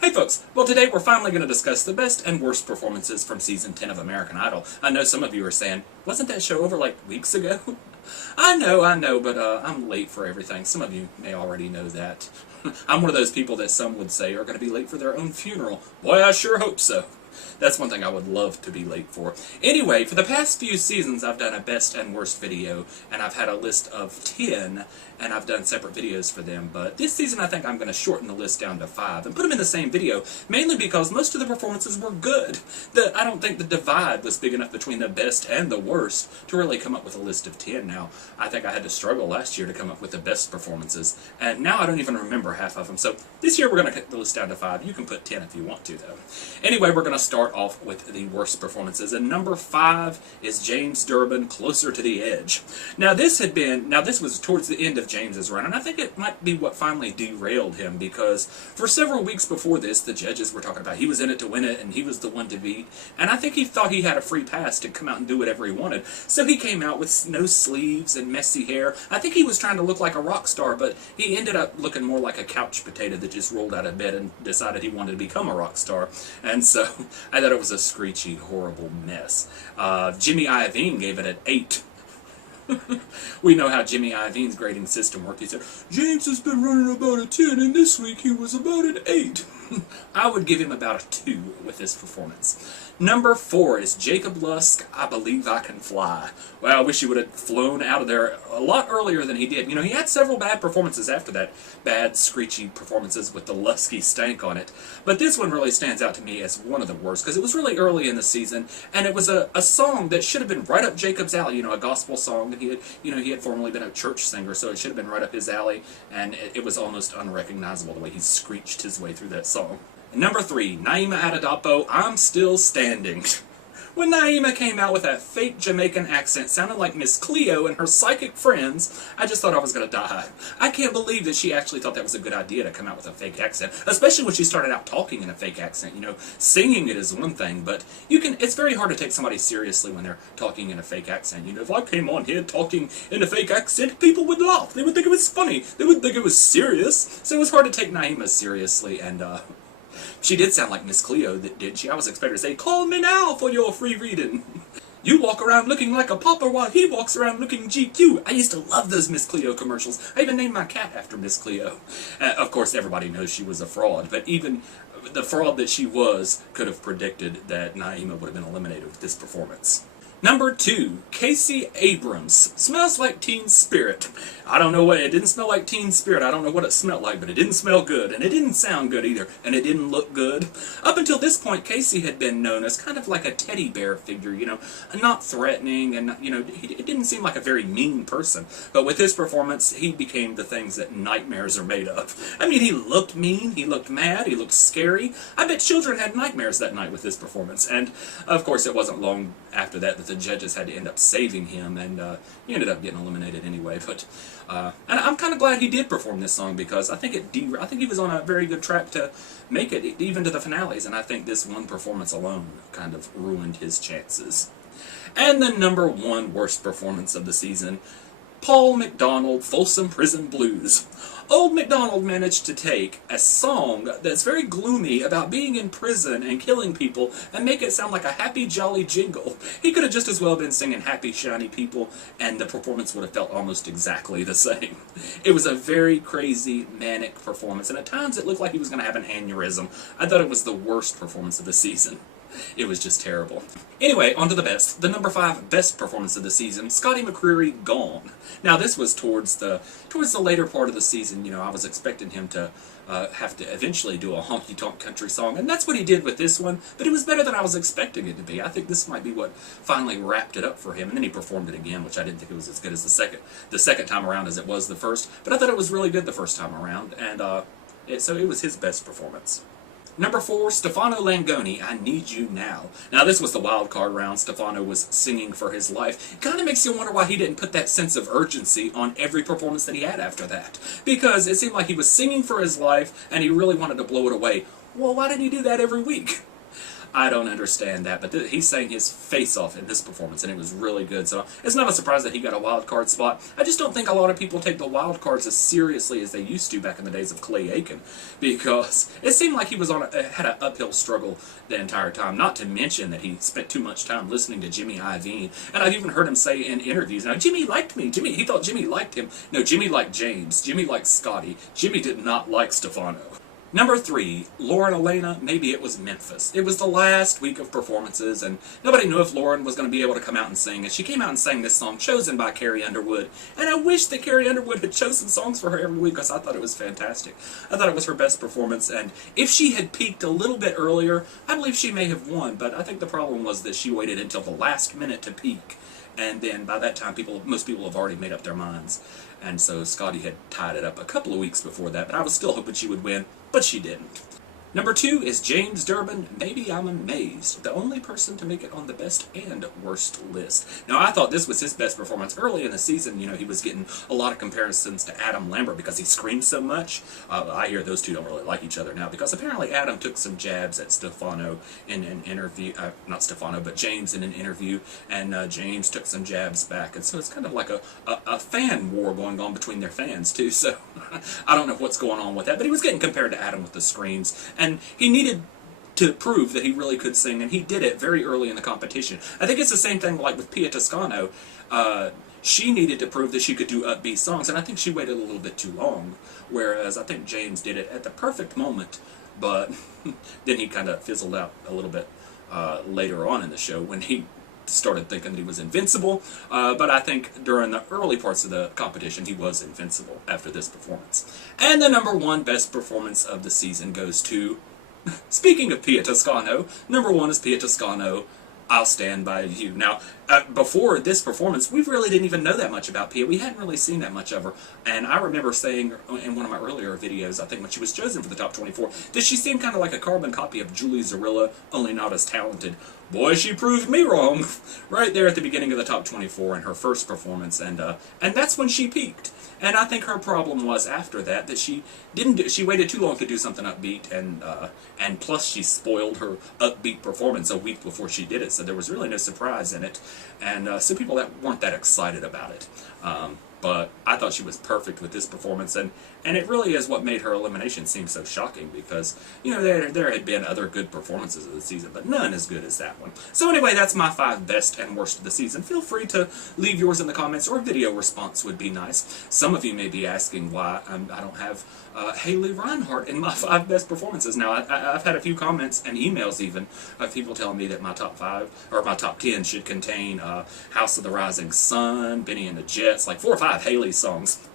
Hey folks, well today we're finally going to discuss the best and worst performances from season 10 of American Idol. I know some of you are saying, wasn't that show over like weeks ago? I know, but I'm late for everything. Some of you may already know that. I'm one of those people that some would say are going to be late for their own funeral. Boy, I sure hope so. That's one thing I would love to be late for. Anyway, for the past few seasons I've done a best and worst video, and I've had a list of 10, and I've done separate videos for them, but this season I think I'm going to shorten the list down to 5 and put them in the same video, mainly because most of the performances were good. I don't think the divide was big enough between the best and the worst to really come up with a list of 10 now. I think I had to struggle last year to come up with the best performances, and now I don't even remember half of them, so this year we're going to cut the list down to 5. You can put 10 if you want to, though. Anyway, we're going to start off with the worst performances, and number 5 is James Durbin, Closer to the Edge. Now this was towards the end of James's run, and I think it might be what finally derailed him, because for several weeks before this, the judges were talking about he was in it to win it, and he was the one to beat, and I think he thought he had a free pass to come out and do whatever he wanted, so he came out with no sleeves and messy hair. I think he was trying to look like a rock star, but he ended up looking more like a couch potato that just rolled out of bed and decided he wanted to become a rock star, and so I thought it was a screechy, horrible mess. Jimmy Iovine gave it an 8. We know how Jimmy Iovine's grading system worked. He said, James has been running about a 10, and this week he was about an 8. I would give him about a 2 with this performance. Number 4 is Jacob Lusk, I Believe I Can Fly. Well, I wish he would have flown out of there a lot earlier than he did. You know, he had several bad performances after that. Bad, screechy performances with the lusky stank on it. But this one really stands out to me as one of the worst, because it was really early in the season, and it was a song that should have been right up Jacob's alley, you know, a gospel song. He had formerly been a church singer, so it should have been right up his alley, and it was almost unrecognizable the way he screeched his way through that song. Number 3, Naima Adedapo, I'm Still Standing. When Naima came out with that fake Jamaican accent sounding like Miss Cleo and her psychic friends, I just thought I was going to die. I can't believe that she actually thought that was a good idea to come out with a fake accent, especially when she started out talking in a fake accent. You know, singing it is one thing, but it's very hard to take somebody seriously when they're talking in a fake accent. You know, if I came on here talking in a fake accent, people would laugh. They would think it was funny. They would think it was serious. So it was hard to take Naima seriously, and she did sound like Miss Cleo, didn't she? I was expecting her to say, call me now for your free reading. You walk around looking like a pauper while he walks around looking GQ. I used to love those Miss Cleo commercials. I even named my cat after Miss Cleo. Of course, everybody knows she was a fraud, but even the fraud that she was could have predicted that Naima would have been eliminated with this performance. Number 2, Casey Abrams, Smells Like Teen Spirit. I don't know what, it didn't smell like Teen Spirit, I don't know what it smelled like, but it didn't smell good, and it didn't sound good either, and it didn't look good. Up until this point, Casey had been known as kind of like a teddy bear figure, you know, not threatening, and, you know, it didn't seem like a very mean person. But with this performance, he became the things that nightmares are made of. I mean, he looked mean, he looked mad, he looked scary. I bet children had nightmares that night with this performance, and, of course, it wasn't long after that the judges had to end up saving him, and he ended up getting eliminated anyway. But and I'm kind of glad he did perform this song, because I think he was on a very good track to make it even to the finales, and I think this one performance alone kind of ruined his chances. And the number 1 worst performance of the season, Paul McDonald, Folsom Prison Blues. Old MacDonald managed to take a song that's very gloomy about being in prison and killing people and make it sound like a happy, jolly jingle. He could have just as well been singing Happy, Shiny People, and the performance would have felt almost exactly the same. It was a very crazy, manic performance, and at times it looked like he was going to have an aneurysm. I thought it was the worst performance of the season. It was just terrible. Anyway, on to the best. The number 5 best performance of the season, Scotty McCreery, Gone. Now, this was towards the later part of the season. You know, I was expecting him to have to eventually do a honky-tonk country song, and that's what he did with this one, but it was better than I was expecting it to be. I think this might be what finally wrapped it up for him, and then he performed it again, which I didn't think it was as good as the second time around as it was the first, but I thought it was really good the first time around, and so it was his best performance. Number 4, Stefano Langoni, I Need You Now. Now, this was the wild card round. Stefano was singing for his life. It kind of makes you wonder why he didn't put that sense of urgency on every performance that he had after that. Because it seemed like he was singing for his life, and he really wanted to blow it away. Well, why didn't he do that every week? I don't understand that, but he sang his face off in this performance, and it was really good. So it's not a surprise that he got a wild card spot. I just don't think a lot of people take the wild cards as seriously as they used to back in the days of Clay Aiken, because it seemed like he was had an uphill struggle the entire time. Not to mention that he spent too much time listening to Jimmy Iovine, and I've even heard him say in interviews, now Jimmy liked me. He thought Jimmy liked him. No, Jimmy liked James. Jimmy liked Scotty. Jimmy did not like Stefano. Number 3, Lauren Elena, maybe it was Memphis. It was the last week of performances, and nobody knew if Lauren was going to be able to come out and sing, and she came out and sang this song chosen by Carrie Underwood, and I wish that Carrie Underwood had chosen songs for her every week, because I thought it was fantastic. I thought it was her best performance, and if she had peaked a little bit earlier, I believe she may have won, but I think the problem was that she waited until the last minute to peak, and then by that time most people have already made up their minds. And so Scotty had tied it up a couple of weeks before that, but I was still hoping she would win, but she didn't. Number 2 is James Durbin, Maybe I'm Amazed, the only person to make it on the best and worst list. Now, I thought this was his best performance early in the season. You know, he was getting a lot of comparisons to Adam Lambert because he screamed so much. I hear those two don't really like each other now, because apparently Adam took some jabs at Stefano in an interview, not Stefano, but James in an interview, and James took some jabs back. And so it's kind of like a fan war going on between their fans, too. So I don't know what's going on with that, but he was getting compared to Adam with the screams. And he needed to prove that he really could sing, and he did it very early in the competition. I think it's the same thing like with Pia Toscano. She needed to prove that she could do upbeat songs, and I think she waited a little bit too long, whereas I think James did it at the perfect moment, but then he kind of fizzled out a little bit later on in the show when he started thinking that he was invincible, but I think during the early parts of the competition he was invincible after this performance. And the number 1 best performance of the season goes to, speaking of Pia Toscano, number 1 is Pia Toscano, I'll Stand By You. Now, before this performance, we really didn't even know that much about Pia. We hadn't really seen that much of her. And I remember saying in one of my earlier videos, I think when she was chosen for the top 24, that she seemed kind of like a carbon copy of Julie Zarilla, only not as talented. Boy, she proved me wrong right there at the beginning of the top 24 in her first performance, and that's when she peaked. And I think her problem was after that she waited too long to do something upbeat, and plus she spoiled her upbeat performance a week before she did it, so there was really no surprise in it, and some people that weren't that excited about it. But I thought she was perfect with this performance, and it really is what made her elimination seem so shocking, because, you know, there had been other good performances of the season, but none as good as that one. So anyway, that's my 5 best and worst of the season. Feel free to leave yours in the comments, or a video response would be nice. Some of you may be asking why I don't have Haley Reinhart in my 5 best performances. Now, I've had a few comments and emails even of people telling me that my top 5, or my top 10 should contain House of the Rising Sun, Benny and the Jets, like 4 or 5 Haley songs.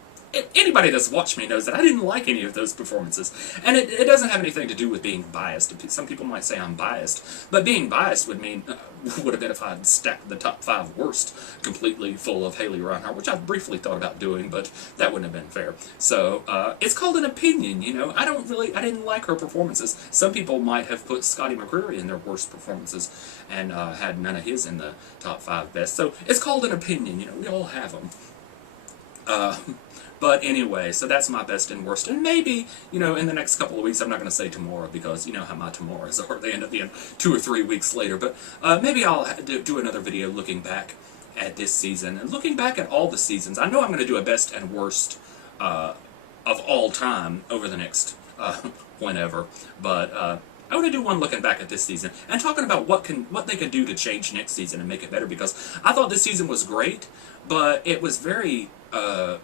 Anybody that's watched me knows that I didn't like any of those performances. And it doesn't have anything to do with being biased. Some people might say I'm biased, but being biased would have been if I'd stacked the top 5 worst completely full of Haley Reinhart, which I briefly thought about doing, but that wouldn't have been fair. So, it's called an opinion, you know. I didn't like her performances. Some people might have put Scotty McCreery in their worst performances and had none of his in the top 5 best. So, it's called an opinion, you know. We all have them. But anyway, so that's my best and worst. And maybe, you know, in the next couple of weeks, I'm not going to say tomorrow, because you know how my tomorrows are. They end up being 2 or 3 weeks later. But maybe I'll do another video looking back at this season, and looking back at all the seasons. I know I'm going to do a best and worst of all time over the next whenever. But I want to do one looking back at this season and talking about what they can do to change next season and make it better, because I thought this season was great, but it was very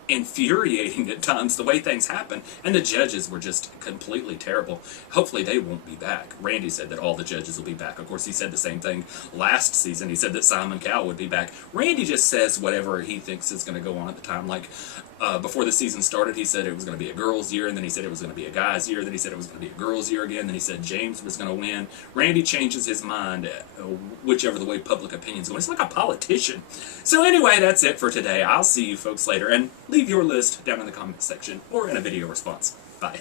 infuriating at times the way things happen, and the judges were just completely terrible. Hopefully they won't be back. Randy said that all the judges will be back. Of course, he said the same thing last season. He said that Simon Cowell would be back. Randy just says whatever he thinks is going to go on at the time. Like, before the season started, he said it was going to be a girls' year, and then he said it was going to be a guys' year, then he said it was going to be a girls' year again, then he said James was going to win. Randy changes his mind whichever the way public opinion's going. It's like a politician. So anyway, that's it for today. I'll see you folks later, and leave your list down in the comment section or in a video response. Bye.